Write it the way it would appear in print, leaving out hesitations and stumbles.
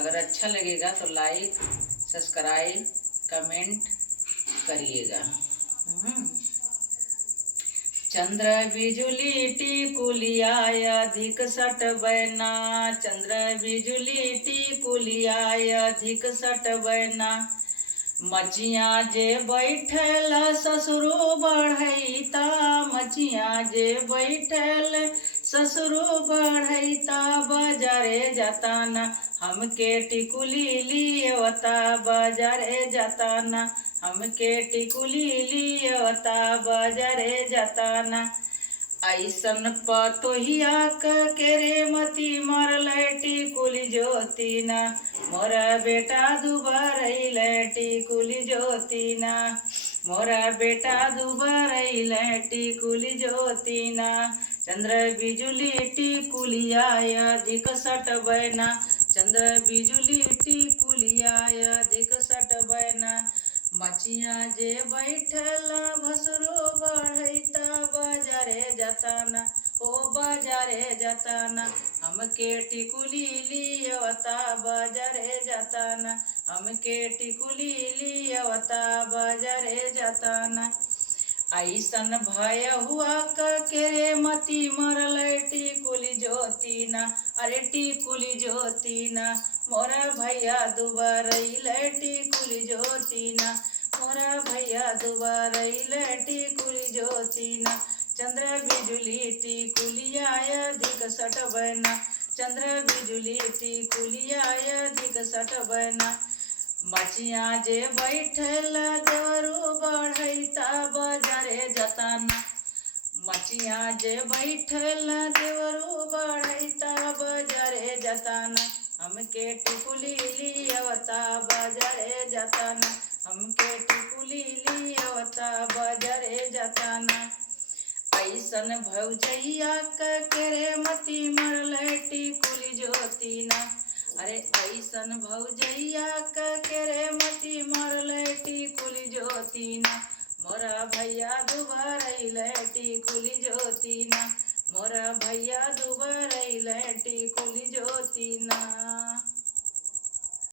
अगर अच्छा लगेगा तो लाइक सब्सक्राइब कमेंट करिएगा। चंद्र बिजुली टिकुलियाय अधिक सट बैना, चंद्र बिजुली टिकुलियाय अधिक सट बैना। मचिया जे बैठल ससुरो बढ़ैता, मचिया जे बैठल ससुरो बढ़ैता। बाजारे जाताना हमके टिकुली लियवता, बाजारे जाताना हमके टिकुली लियवता, बाजारे जाताना। ऐसन पतोहिया के रे मती मरल टिकुली जोतीना, मोरा बेटा दुबरैल टिकुली जोतीना, मोरा बेटा दुबरैल टिकुली जोतीना। चंद्र बिजुली टिकुलियाय अधिक सट बैना, चंद्र बिजुली टिकुलियाय अधिक सट बैना। मचिया जे बैठल भसुरो बढ़ैता, बाजारे जाताना ओ बाजारे जाताना हमके टिकुली लियवता, बाजारे जाताना हमके टिकुली लियवता, बाजारे जाताना। ऐसन भय हुआ के रे मती मरल टिकुली जोतीना, अरे टिकुली जोतीना। मोरा भैया दुबरैल टिकुली जोतीना, मोरा भैया दुबरैल टिकुली जोतीना। चंद्र बिजुली टिकुलियाय अधिक सट बैना, चंद्र बिजुली टिकुलियाय अधिक सट बैना। मचिया जे बैठल देवरू बढ़ैता, बाजारे जाताना, मचिया जे बैठल देवरू बढ़ैता, बाजारे जाताना हमके टिकुली लियवता, बाजारे जाताना हमके टिकुली लियवता, बाजारे जाताना। ऐसन भौजैया के रे मती मरल टिकुली जोतीना, अरे ऐसन भौजैया के रे मती मरल टिकुली जोतीना। मोरा भैया दुबरैल टिकुली जोतीना, मोरा भैया दुबरैल टिकुली जोतीना।